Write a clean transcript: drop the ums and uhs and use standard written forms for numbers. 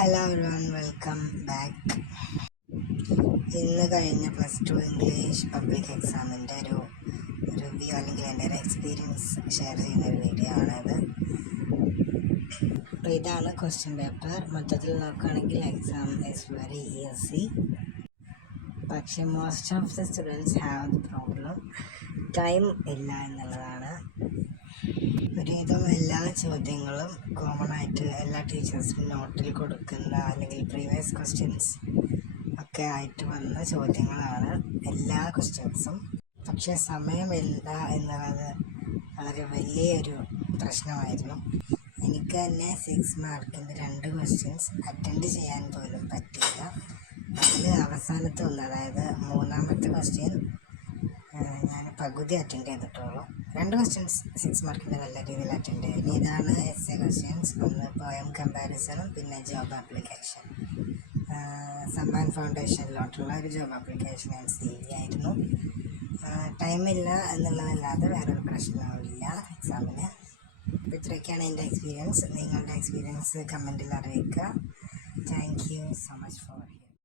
Hello everyone, welcome back. ഇന്ന് കഴിഞ്ഞ +2 English public എക്സാമിൻ്റെ ഒരു റിവ്യൂ അല്ലെങ്കിൽ എൻ്റെ ഒരു എക്സ്പീരിയൻസ് ഷെയർ ചെയ്യുന്ന ഒരു വീഡിയോ ആണത്. അപ്പോൾ ഇതാണ് ക്വസ്റ്റ്യൻ പേപ്പർ. മൊത്തത്തിൽ നോക്കുകയാണെങ്കിൽ എക്സാം ഈസ് വെരി ഈസി. പക്ഷേ most of the students have the problem time ഇല്ല എന്നുള്ളതാണ്. ഒരുവിധം എല്ലാ ചോദ്യങ്ങളും കോമൺ ആയിട്ട് എല്ലാ ടീച്ചേഴ്സും നോട്ടിൽ കൊടുക്കുന്ന അല്ലെങ്കിൽ പ്രീവിയസ് ക്വസ്റ്റ്യൻസ് ഒക്കെ ആയിട്ട് വന്ന ചോദ്യങ്ങളാണ് എല്ലാ ക്വസ്റ്റ്യൻസും. പക്ഷേ സമയമില്ല എന്നുള്ളത് വളരെ വലിയൊരു പ്രശ്നമായിരുന്നു. എനിക്ക് തന്നെ 6 മാർക്കിൻ്റെ 2 ക്വസ്റ്റ്യൻസ് അറ്റൻഡ് ചെയ്യാൻ പോലും പറ്റിയില്ല. അതിൽ അവസാനത്തെ ഒന്ന്, അതായത് 3ാമത്തെ ക്വസ്റ്റ്യൻ ഞാൻ പകുതി അറ്റൻഡ് ചെയ്തിട്ടുള്ളൂ. 2 ക്വസ്റ്റ്യൻസ് 6 മാർക്കിൻ്റെ നല്ല രീതിയിൽ അറ്റൻഡ് ചെയ്തു. ഇതാണ് essay ക്വസ്റ്റ്യൻസ്. ഒന്ന് പോയം കമ്പാരിസണും പിന്നെ ജോബ് ആപ്ലിക്കേഷൻ. സമ്മാൻ ഫൗണ്ടേഷനിലോട്ടുള്ള ഒരു ജോബ് ആപ്ലിക്കേഷൻ ഞാൻ ആയിരുന്നു. ടൈമില്ല എന്നുള്ളതല്ലാതെ വേറൊരു പ്രശ്നവുമില്ല എക്സാമിന്. അപ്പോൾ ഇത്രയൊക്കെയാണ് എൻ്റെ എക്സ്പീരിയൻസ്. നിങ്ങളുടെ എക്സ്പീരിയൻസ് കമൻറ്റിൽ അറിയിക്കുക. Thank you so much.